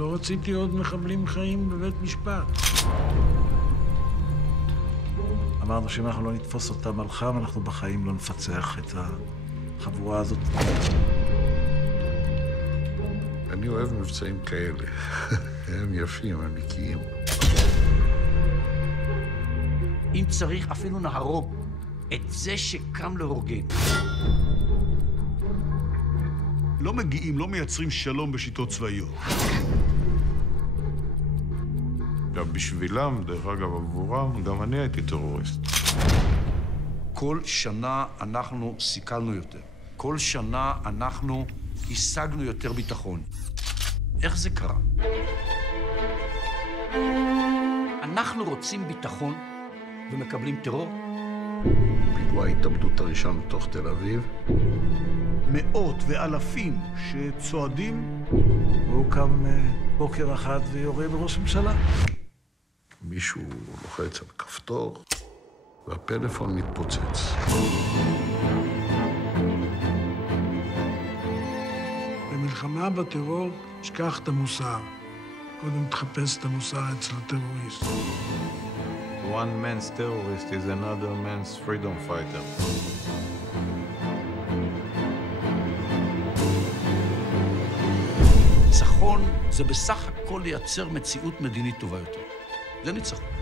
לא רציתי עוד מחבלים חיים בבית משפט. אמרנו שאם אנחנו לא נתפוס אותם על חם, אנחנו בחיים לא נפצח את החבורה הזאת. אני אוהב מבצעים כאלה. הם יפים, הם נקיים. אם צריך, אפילו נהרוג את זה שקם להורגן. לא מגיעים, לא מייצרים שלום בשיטות צבאיות. בשבילם, דרך אגב, עבורם, גם אני הייתי טרוריסט. כל שנה אנחנו סיכלנו יותר. כל שנה אנחנו השגנו יותר ביטחון. איך זה קרה? אנחנו רוצים ביטחון ומקבלים טרור? פיגוע ההתאבדות הראשון בתוך תל אביב. מאות ואלפים שצועדים. והוא קם בוקר אחד ויורה בראש הממשלה. מישהו לוחץ על כפתור, והפלאפון מתפוצץ. במלחמה בטרור, שכח את המוסר. קודם תחפש את המוסר אצל הטרוריסט. One man's terrorist is another man's freedom fighter. ניצחון זה בסך הכל לייצר מציאות מדינית טובה יותר. זה ניצחון.